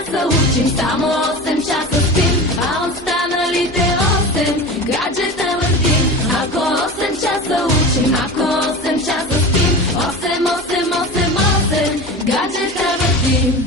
часа учим, само 8 часа спим, а останалите 8 гаджета въртим. Ако 8 часа учим, ако 8 часа спим, 8, 8, 8, 8 гаджета въртим.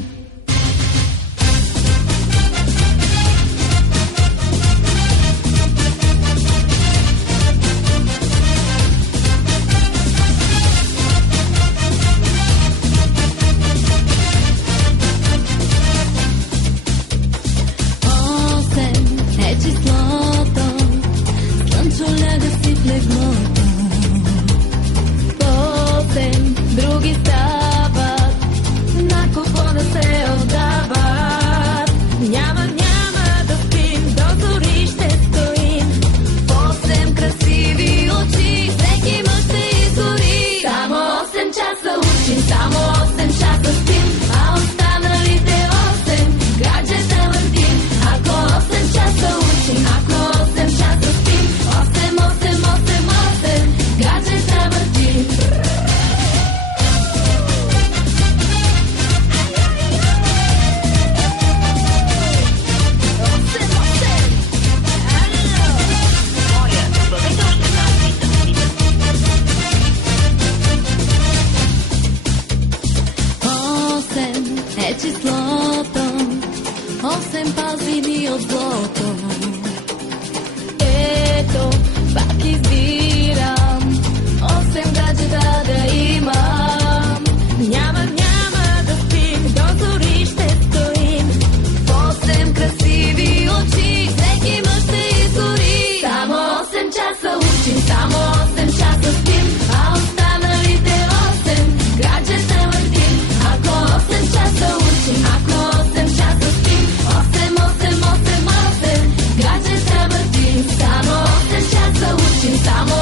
Други стават, на какво да се отдават. Няма да спим, до зори ще стоим. 8 красиви очи, всеки мъж се изгори. Само 8 часа учим, само 8 часа спим, а останалите 8 гаджета въртим. Ако 8 часа учим, ако 8 часа спим, 8, 8, 8, 8 гаджета въртим. Е числото, 8 пази ни от злото. Ето, пак избирам 8 гаджета да имам. Няма да спим, до зори ще стоим. 8 красиви очи, всеки мъж се изгори. Само 8 часа учим, само 8 часа спим, а останалите 8 гаджета въртим. Ако 8 часа учим, ако 8 часа спим, 8, 8, 8, 8 гаджета въртим. Само 8 часа учим, само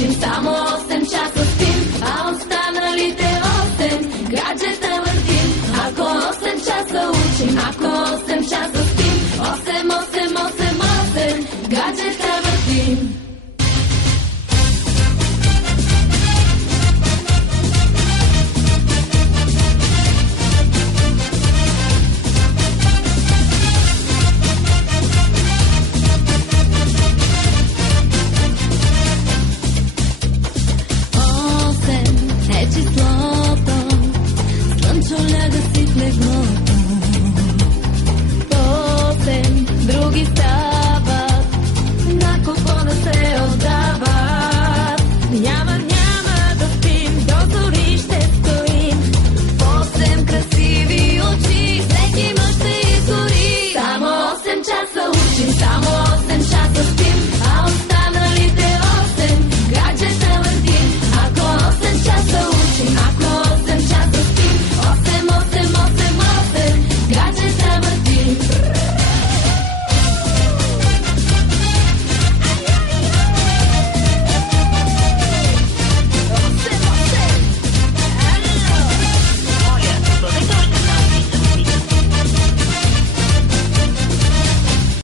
вършим само